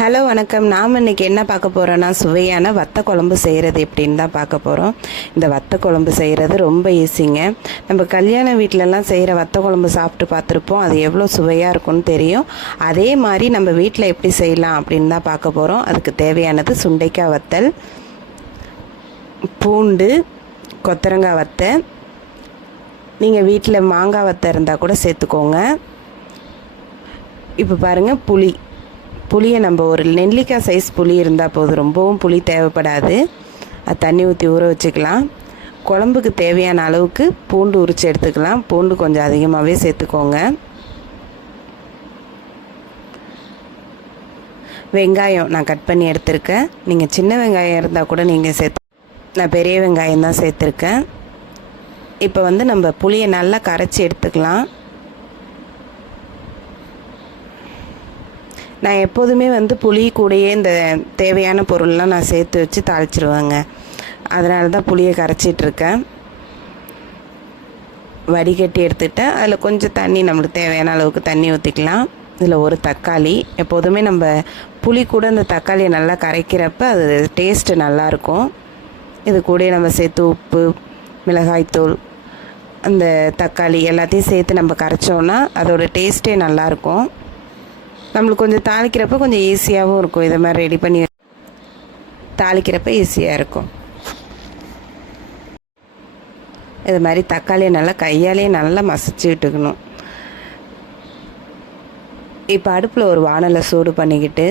Hello வணக்கம். நாம் இன்னைக்கு என்ன பார்க்க போகிறோன்னா சுவையான வத்த குழம்பு செய்கிறது எப்படின்னு தான் பார்க்க போகிறோம் இந்த வத்த குழம்பு செய்கிறது ரொம்ப ஈஸிங்க நம்ம கல்யாண வீட்டிலலாம் செய்கிற வத்த குழம்பு சாப்பிட்டு பார்த்துருப்போம். அது எவ்வளோ சுவையாக இருக்கும்னு தெரியும். அதே மாதிரி நம்ம வீட்டில் எப்படி செய்யலாம் அப்படின்னு தான் பார்க்க போகிறோம் அதுக்கு தேவையானது சுண்டைக்காய் வத்தல் பூண்டு கொத்தரங்காய் வத்தை நீங்கள் வீட்டில் மாங்காய் வத்தை இருந்தால் கூட சேர்த்துக்கோங்க. இப்போ பாருங்கள் புளி. புளியை நம்ம ஒரு நெல்லிக்காய் சைஸ் புளி இருந்தால் போதும். ரொம்பவும் புளி தேவைப்படாது. அது தண்ணி ஊற்றி ஊற வச்சுக்கலாம். குழம்புக்கு தேவையான அளவுக்கு பூண்டு உரித்து எடுத்துக்கலாம். பூண்டு கொஞ்சம் அதிகமாகவே சேர்த்துக்கோங்க. வெங்காயம் நான் கட் பண்ணி எடுத்திருக்கேன். நீங்கள் சின்ன வெங்காயம் இருந்தால் கூட நீங்கள் சேர்த்து நான் பெரிய வெங்காயம் தான் சேர்த்துருக்கேன். இப்போ வந்து நம்ம புளியை நல்லா கரைச்சி எடுத்துக்கலாம். நான் எப்போதுமே வந்து புளி கூடயே இந்த தேவையான பொருள்லாம் நான் சேர்த்து வச்சு தாளிச்சிருவேங்க. அதனால தான் புளியை கரைச்சிட்ருக்கேன். வடிகட்டி எடுத்துட்டேன். அதில் கொஞ்சம் தண்ணி நம்மளுக்கு தேவையான அளவுக்கு தண்ணி ஊற்றிக்கலாம் இதில் ஒரு தக்காளி. எப்போதுமே நம்ம புளி கூட இந்த தக்காளியை நல்லா கரைக்கிறப்ப அது டேஸ்ட்டு நல்லாயிருக்கும். இது கூட நம்ம சேர்த்து உப்பு மிளகாய்த்தூள் அந்த தக்காளி எல்லாத்தையும் சேர்த்து நம்ம கரைச்சோன்னா அதோடய டேஸ்ட்டே நல்லாயிருக்கும். நம்மளுக்கு கொஞ்சம் தாளிக்கிறப்ப கொஞ்சம் ஈஸியாகவும் இருக்கும். இதை மாதிரி ரெடி பண்ணி தாளிக்கிறப்ப ஈஸியாக இருக்கும். இது மாதிரி தக்காளியை நல்லா கையாலேயே நல்லா மசிச்சு விட்டுக்கணும். இப்போ அடுப்பில் ஒரு வானலை சூடு பண்ணிக்கிட்டு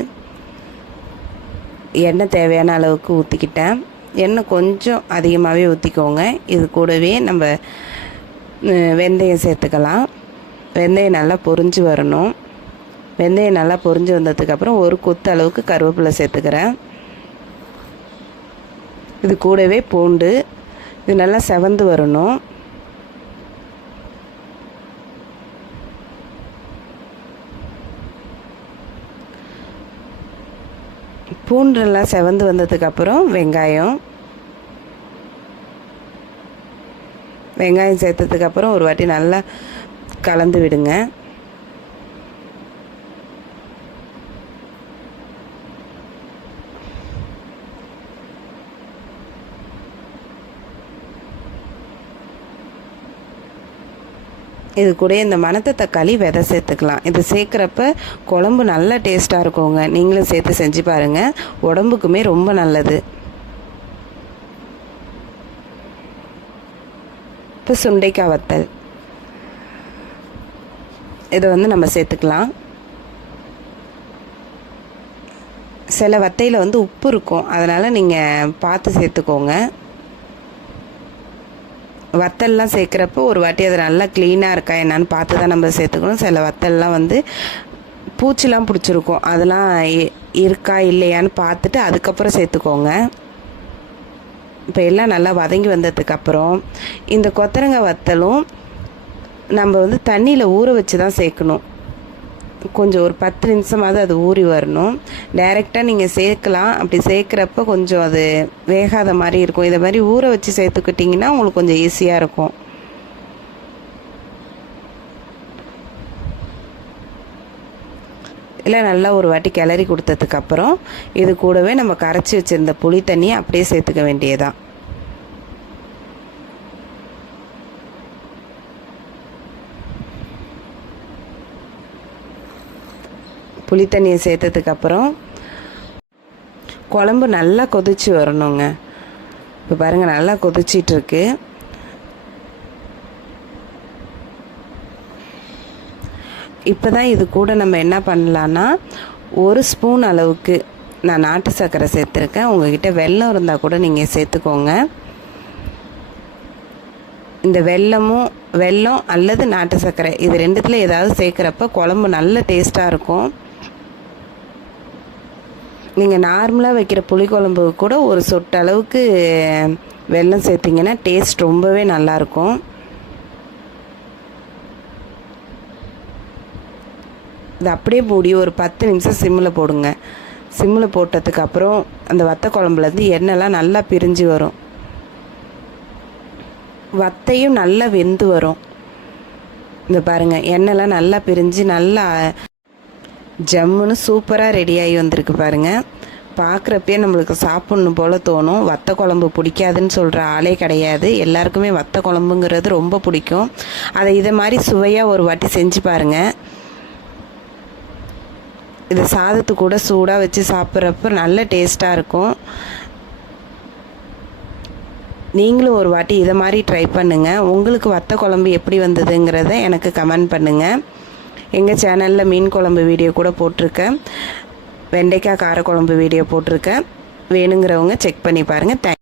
எண்ணெய் தேவையான அளவுக்கு ஊற்றிக்கிட்டேன் எண்ணெய் கொஞ்சம் அதிகமாகவே ஊற்றிக்கோங்க இது கூடவே நம்ம வெந்தயம் சேர்த்துக்கலாம். வெந்தயம் நல்லா பொரிஞ்சு வரணும். வெந்தயம் நல்லா பொரிஞ்சு வந்ததுக்கப்புறம் ஒரு கொத்து அளவுக்கு கருவேப்பிலை சேர்த்துக்கிறேன். இது கூடவே பூண்டு. இது நல்லா செவந்து வரணும். பூண்டு நல்லா செவந்து வந்ததுக்கப்புறம் வெங்காயம். வெங்காயம் சேர்த்ததுக்கப்புறம் ஒரு வாட்டி நல்லா கலந்து விடுங்க. இது கூட இந்த மணத்த தக்காளி விதை சேர்த்துக்கலாம். இது சேர்க்குறப்ப குழம்பு நல்ல டேஸ்ட்டாக இருக்குங்க. நீங்களும் சேர்த்து செஞ்சு பாருங்கள் உடம்புக்குமே ரொம்ப நல்லது. இப்போ சுண்டைக்காய் வத்தல். இதை வந்து நம்ம சேர்த்துக்கலாம். சில வத்தையில் வந்து உப்பு இருக்கும். அதனால் நீங்கள் பார்த்து சேர்த்துக்கோங்க. வத்தல்லாம் சேர்க்குறப்போ ஒரு வாட்டி அது நல்லா க்ளீனாக இருக்கா என்னான்னு பார்த்து தான் நம்ம சேர்த்துக்கணும். சில வத்தல்லாம் வந்து பூச்சிலாம் பிடிச்சிருக்கும். அதெல்லாம் இருக்கா இல்லையான்னு பார்த்துட்டு அதுக்கப்புறம் சேர்த்துக்கோங்க. இப்போ எல்லாம் நல்லா வதங்கி வந்ததுக்கப்புறம் இந்த கொத்தரங்காய் வத்தலும் நம்ம வந்து தண்ணியில் ஊற வச்சு தான் சேர்க்கணும். கொஞ்சம் ஒரு பத்து நிமிஷமாவது அது ஊறி வரணும். டைரெக்டாக நீங்கள் சேர்க்கலாம். அப்படி சேர்க்குறப்ப கொஞ்சம் அது வேகாத மாதிரி இருக்கும். இதை மாதிரி ஊற வச்சு சேர்த்துக்கிட்டிங்கன்னா உங்களுக்கு கொஞ்சம் ஈஸியாக இருக்கும். இல்லை நல்லா ஒரு வாட்டி கிளறி கொடுத்ததுக்கப்புறம் இது கூடவே நம்ம கரைச்சி வச்சுருந்த புளி தண்ணியை அப்படியே சேர்த்துக்க வேண்டியதான் புளி தண்ணியை சேர்த்ததுக்கப்புறம் குழம்பு நல்லா கொதிச்சு வரணுங்க. இப்போ பாருங்கள் நல்லா கொதிச்சிட்ருக்கு. இப்போ தான் இது கூட நம்ம என்ன பண்ணலான்னா ஒரு ஸ்பூன் அளவுக்கு நான் நாட்டு சர்க்கரை சேர்த்துருக்கேன். உங்ககிட்ட வெல்லம் இருந்தால் கூட நீங்கள் சேர்த்துக்கோங்க. இந்த வெல்லமும் வெல்லம் அல்லது நாட்டு சர்க்கரை இது ரெண்டுத்தில் ஏதாவது சேர்க்குறப்ப குழம்பு நல்ல டேஸ்ட்டாக இருக்கும். நீங்கள் நார்மலாக வைக்கிற புளிக்குழம்பு கூட ஒரு சொட்டளவுக்கு வெல்லம் சேர்த்திங்கன்னா டேஸ்ட் ரொம்பவே நல்லாயிருக்கும். இது அப்படியே மூடி ஒரு பத்து நிமிஷம் சிம்மில் போடுங்க. சிம்மில் போட்டதுக்கப்புறம் அந்த வத்த குழம்புலேருந்து எண்ணெய்லாம் நல்லா பிரிஞ்சு வரும். வத்தையும் நல்லா வெந்து வரும். இந்த பாருங்கள் எண்ணெய்லாம் நல்லா பிரிஞ்சு நல்லா ஜம்முன்னு சூப்பராக ரெடியாகி வந்திருக்கு பாருங்கள் பார்க்குறப்பே நம்மளுக்கு சாப்பிட்ணும் போல் தோணும். வத்த குழம்பு பிடிக்காதுன்னு சொல்கிற ஆளே கிடையாது. எல்லாருக்குமே வத்த குழம்புங்கிறது ரொம்ப பிடிக்கும். அதை இதை மாதிரி சுவையாக ஒரு வாட்டி செஞ்சு பாருங்கள் இது சாதத்து கூட சூடாக வச்சு சாப்பிட்றப்ப நல்ல டேஸ்ட்டாக இருக்கும். நீங்களும் ஒரு வாட்டி இதை மாதிரி ட்ரை பண்ணுங்கள் உங்களுக்கு வத்த குழம்பு எப்படி வந்ததுங்கிறத எனக்கு கமெண்ட் பண்ணுங்கள் எங்கள் சேனலில் மீன் குழம்பு வீடியோ கூட போட்டிருக்கேன். வெண்டைக்காய் காரக்குழம்பு வீடியோ போட்டிருக்கேன். வேணுங்கிறவங்க செக் பண்ணி பாருங்கள் தேங்க்